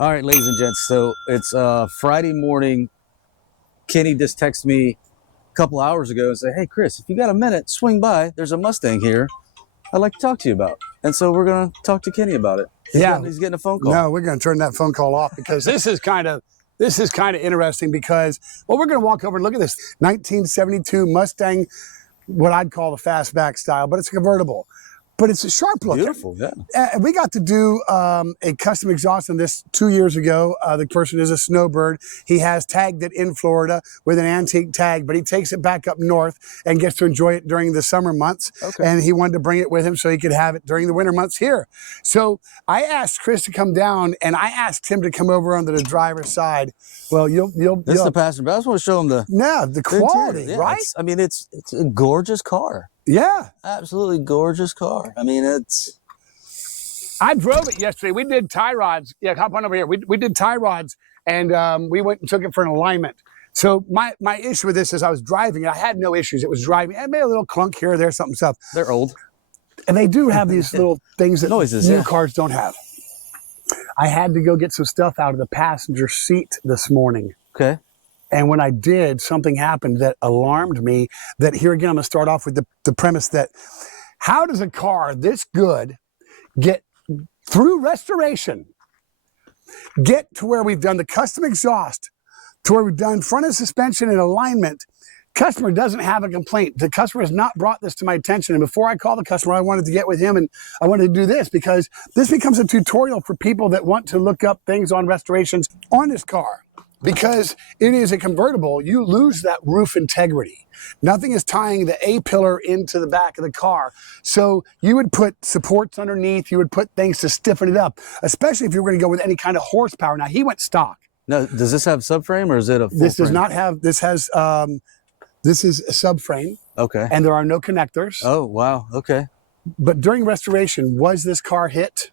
All right, ladies and gents. So it's Friday morning. Kenny just texted me a couple hours ago and said, "Hey, Chris, if you got a minute, swing by. There's a Mustang here I'd like to talk to you about." And so we're going to talk to Kenny about it. He's getting a phone call. No, we're going to turn that phone call off because this is kind of interesting because, well, we're going to walk over and look at this 1972 Mustang, what I'd call the fastback style, but it's a convertible. But it's a sharp look. Beautiful, yeah. We got to do a custom exhaust on this 2 years ago. The person is a snowbird. He has tagged it in Florida with an antique tag, but he takes it back up north and gets to enjoy it during the summer months. Okay. And he wanted to bring it with him so he could have it during the winter months here. So I asked Chris to come down, and I asked him to come over onto the driver's side. Well, this is the passenger, but I just want to show him the quality, yeah, right? It's a gorgeous car. Yeah. Absolutely gorgeous car. I mean, I drove it yesterday. We did tie rods. Yeah, hop on over here. We did tie rods, and we went and took it for an alignment. So my issue with this is I was driving, and I had no issues. It was driving. I made a little clunk here or there, something stuff. They're old. And they do have these little things that noises, new cars don't have. I had to go get some stuff out of the passenger seat this morning. Okay. And when I did, something happened that alarmed me. That here again, I'm going to start off with the premise that how does a car this good get through restoration, get to where we've done the custom exhaust, to where we've done front end suspension and alignment? Customer doesn't have a complaint. The customer has not brought this to my attention. And before I call the customer, I wanted to get with him and I wanted to do this because this becomes a tutorial for people that want to look up things on restorations on this car. Because it is a convertible, you lose that roof integrity. Nothing is tying the A-pillar into the back of the car. So you would put supports underneath, you would put things to stiffen it up, especially if you were going to go with any kind of horsepower. Now, he went stock. Now, does this have subframe or is it a full This does frame? not have, this is a subframe. Okay. And there are no connectors. Oh, wow. Okay. But during restoration, was this car hit?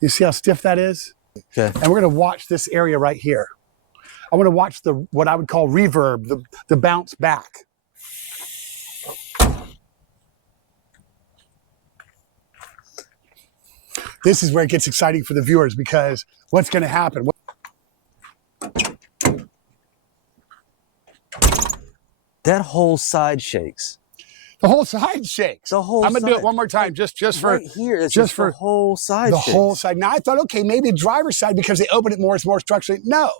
You see how stiff that is? Okay. And we're going to watch this area right here. I want to watch what I would call reverb, the bounce back. This is where it gets exciting for the viewers because what's going to happen? That whole side shakes. The whole side shakes. The whole I'm going to side. do it one more time just for right here. It's just for the whole side. The shakes. whole side. Now I thought, okay, maybe the driver's side because they open it more, it's more structurally. No.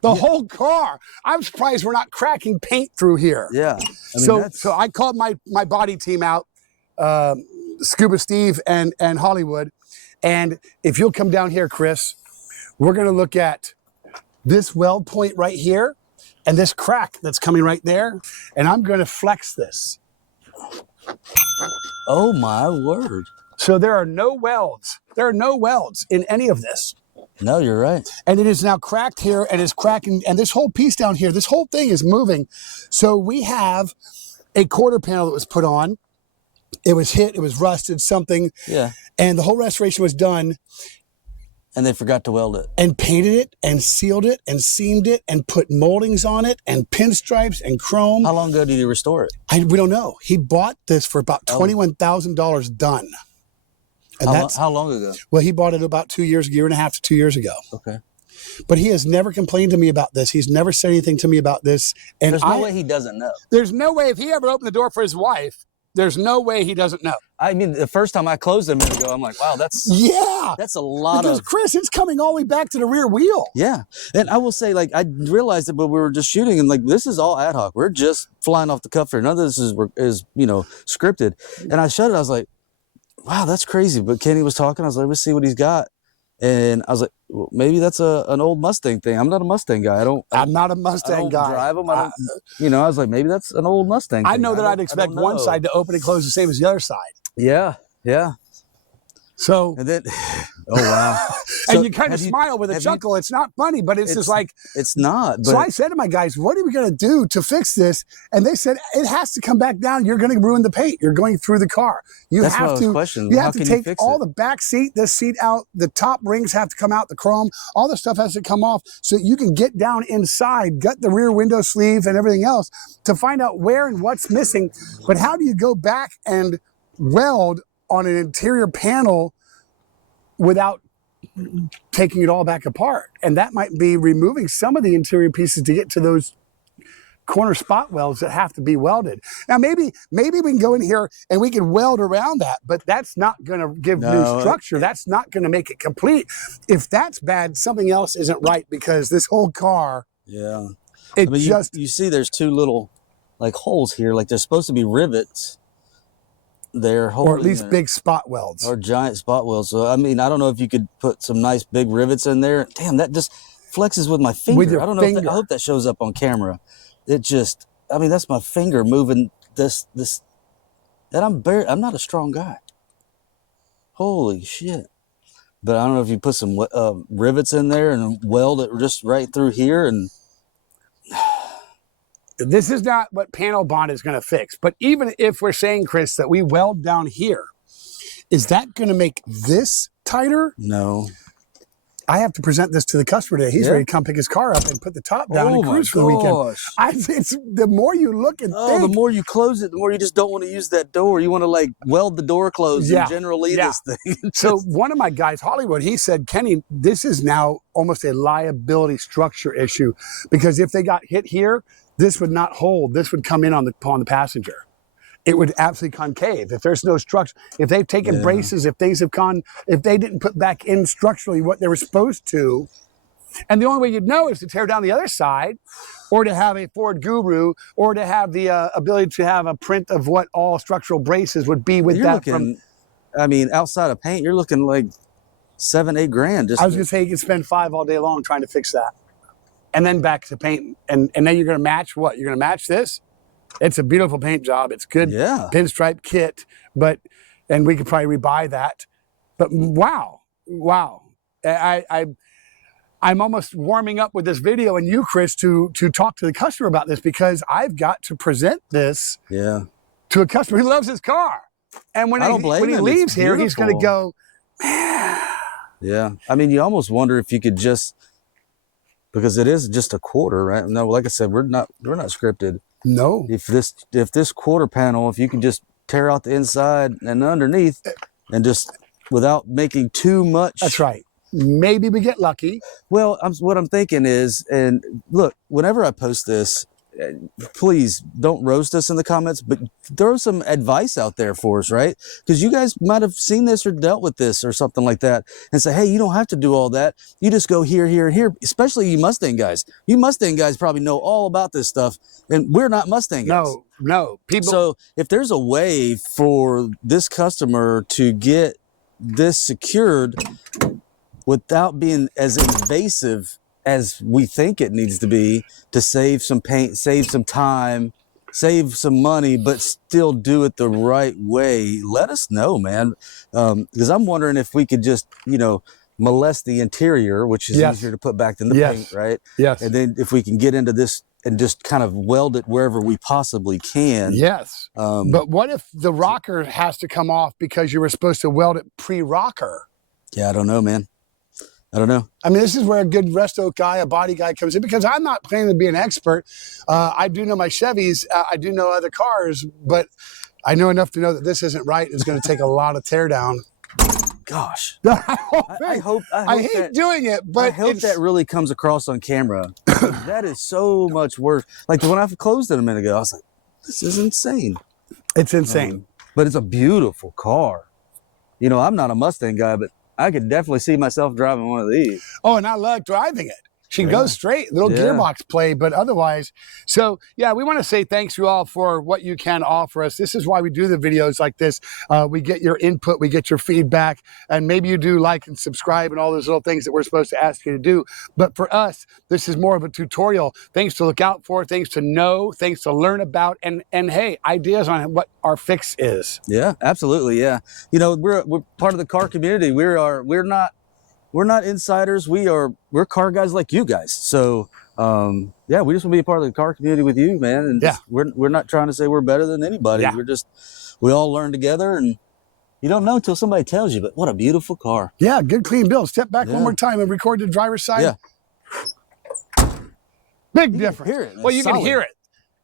The whole car. I'm surprised we're not cracking paint through here. Yeah. I mean, So I called my body team out, Scuba Steve and Hollywood. And if you'll come down here, Chris, we're going to look at this weld point right here and this crack that's coming right there. And I'm going to flex this. Oh, my word. So there are no welds. There are no welds in any of this. No, you're right. And it is now cracked here and is cracking. And this whole piece down here, this whole thing is moving. So we have a quarter panel that was put on. It was hit, it was rusted, something. Yeah. And the whole restoration was done. And they forgot to weld it. And painted it and sealed it and seamed it and put moldings on it and pinstripes and chrome. How long ago did he restore it? We don't know. He bought this for about $21,000 done. And how long ago? Well, he bought it about 2 years, year and a half to 2 years ago. Okay. But he has never complained to me about this. He's never said anything to me about this. And there's no way he doesn't know. There's no way if he ever opened the door for his wife, there's no way he doesn't know. I mean, the first time I closed it a minute ago, I'm like, wow, that's a lot because Chris, it's coming all the way back to the rear wheel. Yeah. And I will say, like, I realized it, but we were just shooting and like, this is all ad hoc. We're just flying off the cuff here. None of this is scripted. And I shut it. I was like, wow, that's crazy. But Kenny was talking. I was like, let's see what he's got. And I was like, well, maybe that's an old Mustang thing. I'm not a Mustang guy. I'm not a Mustang guy. Drive them. I was like, maybe that's an old Mustang thing. I know that I'd expect one side to open and close the same as the other side. Yeah. Yeah. So, and then, oh wow! And so you kind of smile with a chuckle. It's not funny, but it's just like it's not. But so I said to my guys, "What are we going to do to fix this?" And they said, "It has to come back down. You're going to ruin the paint. You're going through the car. You have to take all the back seat, this seat out. The top rings have to come out. The chrome, all the stuff has to come off, so you can get down inside, gut the rear window sleeve and everything else to find out where and what's missing. But how do you go back and weld on an interior panel without taking it all back apart. And that might be removing some of the interior pieces to get to those corner spot welds that have to be welded. Now, maybe we can go in here and we can weld around that, but that's not going to give new structure. That's not going to make it complete. If that's bad, something else isn't right, because this whole car, yeah. it I mean, just... you see there's two little like holes here, like there's supposed to be rivets there, or at least big spot welds. Or giant spot welds. So, I mean, I don't know if you could put some nice big rivets in there. Damn, that just flexes with my finger. With your I don't know if I hope that shows up on camera. It just, I mean, that's my finger moving this, and I'm not a strong guy. Holy shit. But I don't know if you put some rivets in there and weld it just right through here. And this is not what panel bond is going to fix. But even if we're saying, Chris, that we weld down here, is that going to make this tighter? No. I have to present this to the customer today. He's ready to come pick his car up and put the top down and cruise for the weekend. It's the more you look and think, the more you close it, the more you just don't want to use that door. You want to like weld the door closed and generally this thing. So one of my guys, Hollywood, he said, Kenny, this is now almost a liability structure issue, because if they got hit here, this would not hold. This would come in on the passenger. It would absolutely concave. If there's no structure, if they've taken braces, if things have gone, if they didn't put back in structurally what they were supposed to, and the only way you'd know is to tear down the other side, or to have a Ford Guru, or to have the ability to have a print of what all structural braces would be with that. I mean, outside of paint, you're looking like $7-8 grand. I was gonna say you can spend $5 all day long trying to fix that, and then back to paint, and then you're gonna match what? You're gonna match this. It's a beautiful paint job. It's good pinstripe kit, and we could probably rebuy that. But wow. I'm almost warming up with this video and you, Chris, to talk to the customer about this, because I've got to present this to a customer who loves his car. And when he leaves here, he's going to go, man. Yeah. I mean, you almost wonder if you could just, because it is just a quarter, right? No, like I said, we're not scripted. No. If this quarter panel, if you can just tear out the inside and underneath, and just without making too much. That's right. Maybe we get lucky. Well, what I'm thinking is, and look, whenever I post this, please don't roast us in the comments, but throw some advice out there for us, right? Because you guys might have seen this or dealt with this or something like that, and say, hey, you don't have to do all that. You just go here, here, and here. Especially you Mustang guys. You Mustang guys probably know all about this stuff, and we're not Mustang guys. No. People. So if there's a way for this customer to get this secured without being as invasive as we think it needs to be, to save some paint, save some time, save some money, but still do it the right way, let us know, man. Because I'm wondering if we could just, molest the interior, which is easier to put back than the paint, right? Yes. And then if we can get into this and just kind of weld it wherever we possibly can. Yes. But what if the rocker has to come off because you were supposed to weld it pre-rocker? Yeah, I don't know, man. I don't know. I mean, this is where a good resto guy, a body guy comes in, because I'm not claiming to be an expert. I do know my Chevys. I do know other cars, but I know enough to know that this isn't right. It's going to take a lot of teardown. Gosh. I hate doing it, but I hope that really comes across on camera. That is so much worse. Like when I closed it a minute ago, I was like, this is insane. It's insane. But it's a beautiful car. I'm not a Mustang guy, but I could definitely see myself driving one of these. Oh, and I love driving it. She goes straight, little gearbox play, but otherwise. So, yeah, we want to say thanks to you all for what you can offer us. This is why we do the videos like this. We get your input, we get your feedback, and maybe you do like and subscribe and all those little things that we're supposed to ask you to do. But for us, this is more of a tutorial, things to look out for, things to know, things to learn about, and hey, ideas on what our fix is. Yeah, absolutely, yeah. We're part of the car community. We're not insiders. We're car guys like you guys. So we just want to be a part of the car community with you, man. And we're not trying to say we're better than anybody. Yeah. We all learn together, and you don't know until somebody tells you. But what a beautiful car. Yeah, good clean build. Step back one more time and record the driver's side. Yeah. Big difference. Hear it. Well, you can hear it.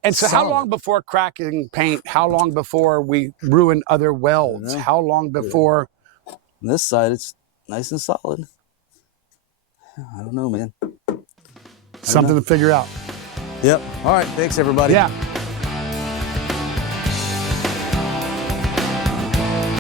And so how long before cracking paint? How long before we ruin other welds? How long before? On this side, it's nice and solid. I don't know, man. Something to figure out. Yep. All right. Thanks, everybody. Yeah.